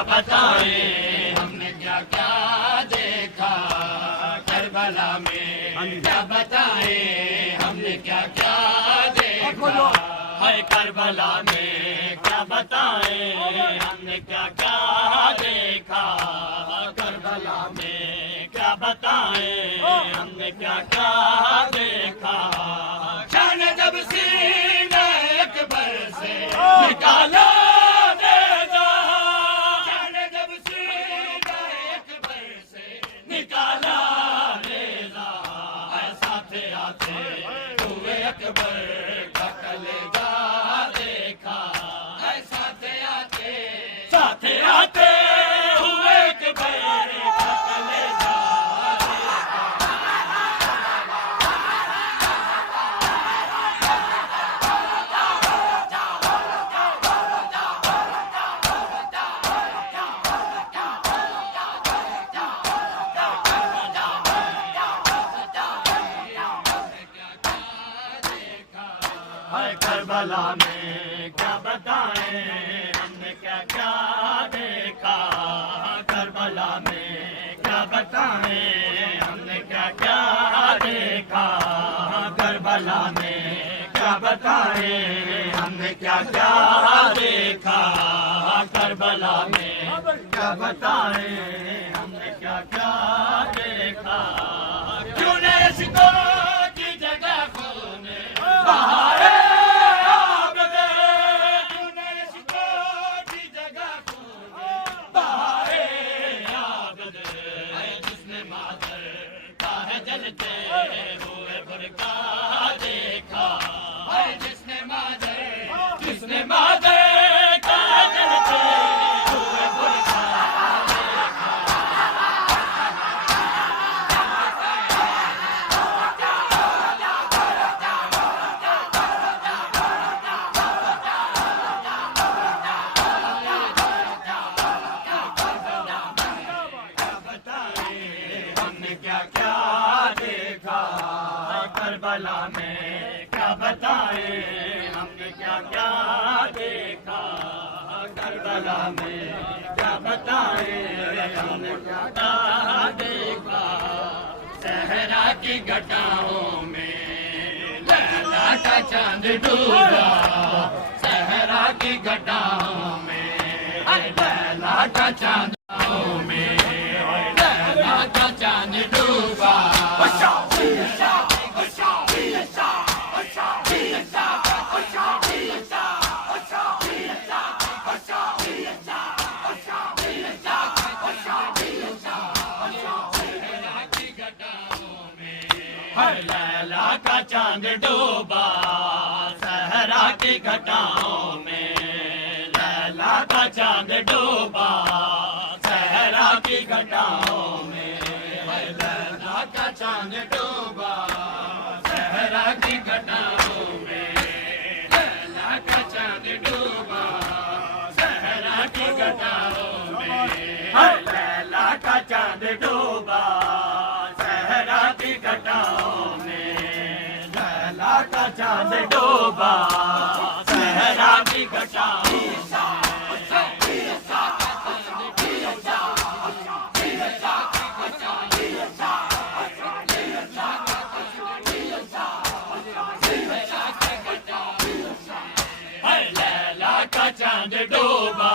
کیا بتائیں ہم نے کیا کیا دیکھا کربلا میں، کیا بتائیں ہم نے کیا کیا دیکھا ہے کربلا میں، کیا بتائیں ہم نے کیا کیا دیکھا کربلا میں، کیا بتائیں ہم نے کیا کیا دیکھا. جان جب سینہ اکبر سے نکالا نیزہ، جان جب سینہ اکبر سے نکالا نیزہ، ایسا تھے آتے ہوئے اکبر کا کلیجہ دیکھا، ایسا تھے آتے ساتھے آتے ہوئے اکبر کا کلیجہ کربلا میں، کیا بتائیں ہم نے کیا کیا دیکھا کربلا میں، کیا بتائیں ہم نے کیا کیا دیکھا کربلا میں، کیا بتائیں ہم نے کیا کیا دیکھا کربلا میں، کیا بتائیں ہم نے کیا کیا دیکھا. کیوں نے عشقوں کی جگہ خون بہائے جلتے ہوئے برقع دیکھا، جس نے مادر، جس نے مادر کا جلتے ہوئے برقع دیکھا. کربلا میں، کیا بتائیں ہم نے کیا کیا دیکھا کربلا میں، کیا بتائیں ہم نے کیا کیا دیکھا. صحرا کی گھٹاؤں میں لیلا کا چاند ڈوبا، صحرا کی گھٹاؤں میں لیلا کا چاند میں لیلا کا چاند ڈوبا. لیلا کا چاند ڈوبا صحرا کی گھٹاؤں میں، لیلا کا چاند ڈوبا صحرا کی گھٹاؤں میں، لیلا کا چاند ڈوبا صحرا کی گھٹاؤں میں، لیلا کا چاند ڈوبا صحرا کی گھٹاؤں میں، لیلا کا چاند ڈوبا صحرا کی گھٹاؤں میں، لیلا کا چاند ڈوبا صحرا کی گھٹاؤں میں. لیلا کا چاند ڈوبا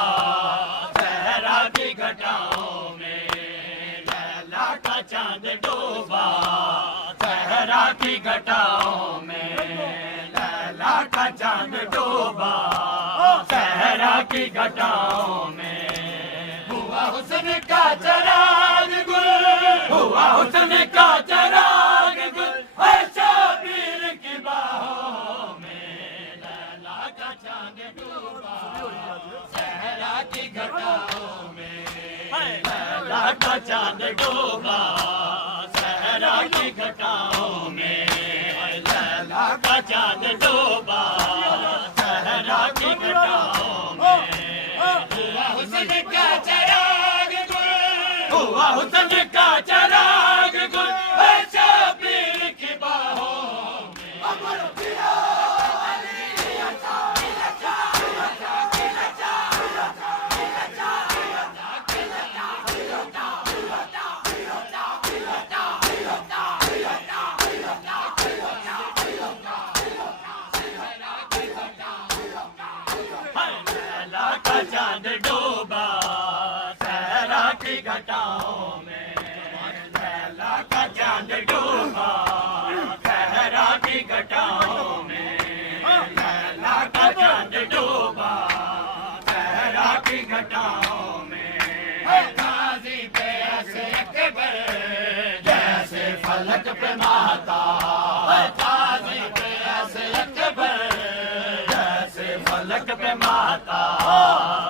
صحرا کی گھٹاؤں میں، لیلا کا چاند ڈوبا صحرا کی گھٹاؤں میں، لیلا کا چاند ڈوبا صحرا کی گھٹاؤں میں. ہوا حسن کا چراغ گل، ہوا حسن کا چراغ گل ہے شبیر کی باہوں میں، لیلا کا چاند ڈوبا صحرا کی گھٹاؤں میں، لیلا کا چاند ڈوبا صحرا کی گھٹاؤں میں، لیلا کا چاند ڈوبا صحرا کی گھٹاؤں میں. ہوا حسن کا چراغ گل، ہوا حسن کا چراغ گل ہے شبیر کی باہوں میں. چاند ڈوبا صحرا کی گھٹاؤں میں لیلا کا چاند ڈوبا صحرا کی گھٹاؤں میں لیلا کا چاند ڈوبا صحرا کی گھٹاؤں میں غازی پہ ایسے اکبر جیسے فلک پہ ماتا غازی پہ ایسے اکبر جیسے فلک پہ ماتا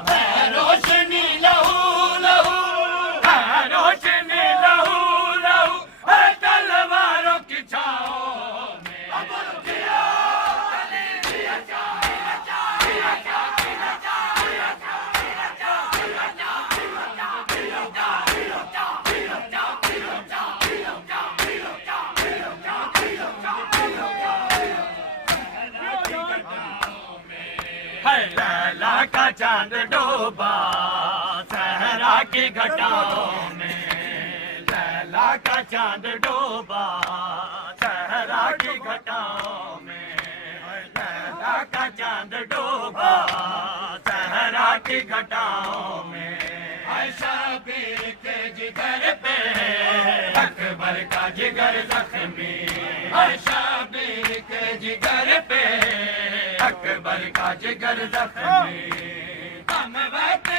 ہے روشنی لہو لہو ہے روشنی لہو لہو ہے تلواروں کی چھاؤں میں لیلا کا چاند ڈوبا صحرا کی گھٹاؤں میں لیلا کا چاند ڈوبا صحرا کی گھٹاؤں میں لیلا کا چاند ڈوبا صحرا کی گھٹاؤں میں شبیر کے جگر پہ اکبر کا جگر زخمی شبیر کے جگر پہ اکبر کا جگر زخمی ہم بات